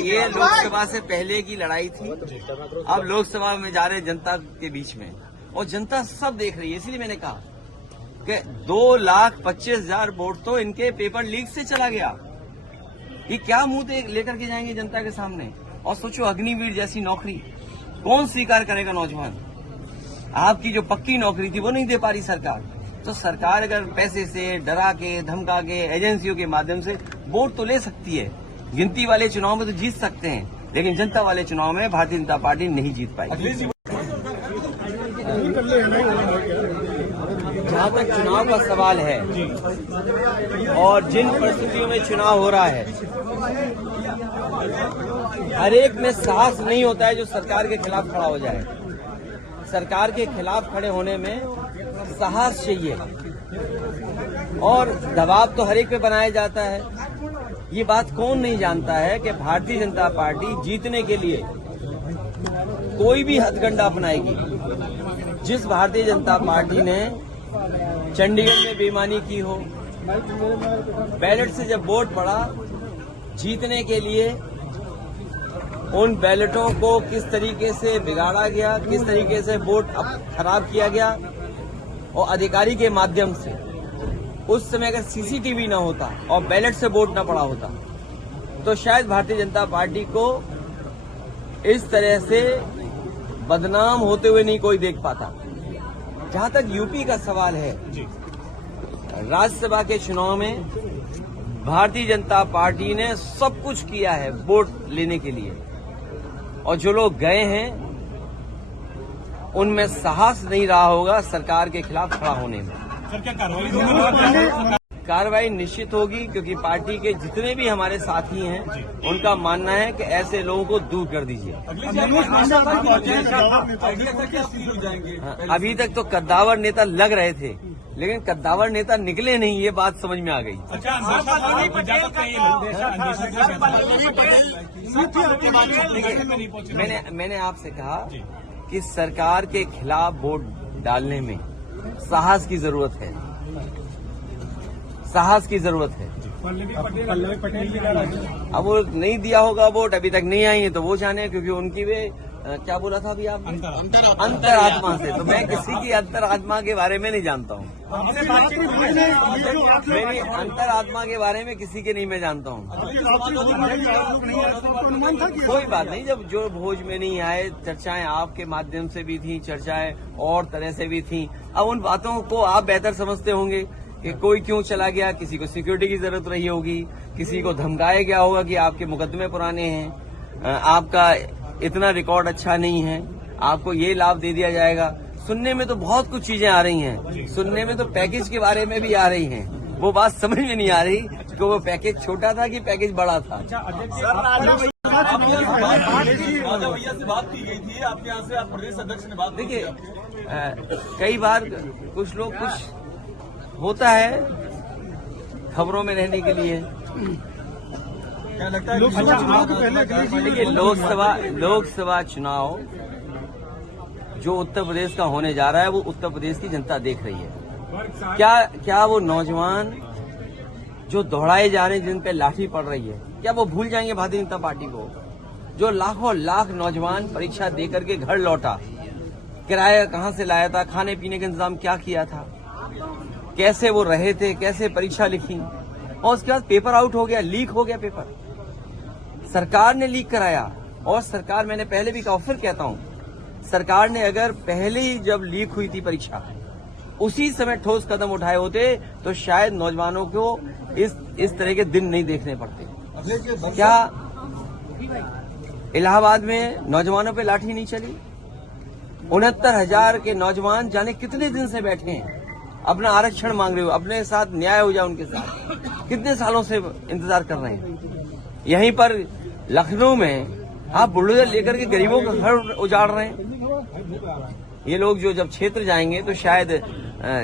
ये लोकसभा से पहले की लड़ाई थी। अब लोकसभा में जा रहे जनता के बीच में, और जनता सब देख रही है। इसलिए मैंने कहा कि 2,25,000 वोट तो इनके पेपर लीक से चला गया। ये क्या मुंह लेकर के जाएंगे जनता के सामने? और सोचो, अग्निवीर जैसी नौकरी कौन स्वीकार करेगा? नौजवान, आपकी जो पक्की नौकरी थी वो नहीं दे पा रही सरकार। तो सरकार अगर पैसे से, डरा के, धमका के, एजेंसियों के माध्यम से वोट तो ले सकती है। गिनती वाले चुनाव में तो जीत सकते हैं, लेकिन जनता वाले चुनाव में भारतीय जनता पार्टी नहीं जीत पाएगी। जहाँ तक चुनाव का सवाल है और जिन परिस्थितियों में चुनाव हो रहा है, हर एक में साहस नहीं होता है जो सरकार के खिलाफ खड़ा हो जाए। सरकार के खिलाफ खड़े होने में साहस चाहिए, और दबाव तो हर एक पे बनाया जाता है। ये बात कौन नहीं जानता है कि भारतीय जनता पार्टी जीतने के लिए कोई भी हथकंडा अपनाएगी। जिस भारतीय जनता पार्टी ने चंडीगढ़ में बेईमानी की हो, बैलेट से जब वोट पड़ा, जीतने के लिए उन बैलेटों को किस तरीके से बिगाड़ा गया, किस तरीके से वोट खराब किया गया, और अधिकारी के माध्यम से। उस समय अगर सीसीटीवी न होता और बैलेट से वोट न पड़ा होता, तो शायद भारतीय जनता पार्टी को इस तरह से बदनाम होते हुए नहीं कोई देख पाता। जहां तक यूपी का सवाल है, राज्यसभा के चुनाव में भारतीय जनता पार्टी ने सब कुछ किया है वोट लेने के लिए, और जो लोग गए हैं उनमें साहस नहीं रहा होगा सरकार के खिलाफ खड़ा होने में। सर, क्या कार्रवाई? कार्रवाई निश्चित होगी, क्योंकि पार्टी के जितने भी हमारे साथी हैं उनका मानना है कि ऐसे लोगों को दूर कर दीजिए। अभी तक तो कद्दावर नेता लग रहे थे, लेकिन कद्दावर नेता निकले नहीं, ये बात समझ में आ गई। मैंने आपसे कहा कि सरकार के खिलाफ वोट डालने में साहस की जरूरत है, साहस की जरूरत है। अब वो नहीं दिया होगा वोट, अभी तक नहीं आई है, तो वो जाने, क्योंकि उनकी वे क्या बोला था अभी आप? अंतरात्मा से। तो मैं किसी की अंतरात्मा के बारे में नहीं जानता हूँ। मेरी अंतरात्मा के बारे में किसी के नहीं मैं जानता हूँ। कोई बात नहीं, जब जो भोज में नहीं आए, चर्चाएं आपके माध्यम से भी थी, चर्चाएं और तरह से भी थी। अब उन बातों को आप बेहतर समझते होंगे कि कोई क्यों चला गया, किसी को सिक्योरिटी की जरूरत रही होगी, किसी को धमकाया गया होगा कि आपके मुकदमे पुराने हैं, आपका इतना रिकॉर्ड अच्छा नहीं है, आपको ये लाभ दे दिया जाएगा। सुनने में तो बहुत कुछ चीजें आ रही हैं, सुनने में तो पैकेज के बारे में भी आ रही हैं। वो बात समझ में नहीं आ रही कि वो पैकेज छोटा था कि पैकेज बड़ा था। भैया से बात की गई थी आपके यहाँ से, आप प्रदेश अध्यक्ष ने बात? देखिए, कई बार कुछ लोग, कुछ होता है खबरों में रहने के लिए। क्या लगता है? देखिए, लोकसभा चुनाव जो उत्तर प्रदेश का होने जा रहा है, वो उत्तर प्रदेश की जनता देख रही है। क्या वो नौजवान जो दौड़ाए जा रहे हैं, जिन पे लाठी पड़ रही है, क्या वो भूल जाएंगे भारतीय जनता पार्टी को? जो लाखों लाख नौजवान परीक्षा दे करके घर लौटा, किराया कहाँ से लाया था, खाने पीने का इंतजाम क्या किया था, कैसे वो रहे थे, कैसे परीक्षा लिखी, और उसके बाद पेपर आउट हो गया, लीक हो गया पेपर। सरकार ने लीक कराया, और सरकार, मैंने पहले भी कहा, फिर कहता हूं, सरकार ने अगर पहले ही जब लीक हुई थी परीक्षा, उसी समय ठोस कदम उठाए होते, तो शायद नौजवानों को इस तरह के दिन नहीं देखने पड़ते। क्या इलाहाबाद में नौजवानों पे लाठी नहीं चली? 69,000 के नौजवान जाने कितने दिन से बैठे हैं, अपना आरक्षण मांग रहे हो, अपने साथ न्याय हो जाए उनके साथ, कितने सालों से इंतजार कर रहे हैं। यहीं पर लखनऊ में आप बुलडोजर लेकर के गरीबों का घर उजाड़ रहे हैं। ये लोग जो जब क्षेत्र जाएंगे तो शायद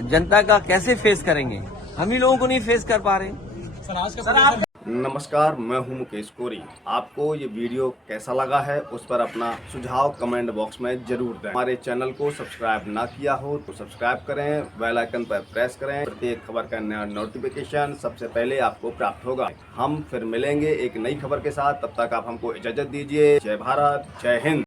जनता का कैसे फेस करेंगे, हम ही लोगों को नहीं फेस कर पा रहे हैं। नमस्कार, मैं हूं मुकेश कोरी। आपको ये वीडियो कैसा लगा है उस पर अपना सुझाव कमेंट बॉक्स में जरूर दें। हमारे चैनल को सब्सक्राइब ना किया हो तो सब्सक्राइब करें, बेल आइकन पर प्रेस करें। प्रत्येक खबर का नया नोटिफिकेशन सबसे पहले आपको प्राप्त होगा। हम फिर मिलेंगे एक नई खबर के साथ, तब तक आप हमको इजाजत दीजिए। जय भारत, जय हिंद।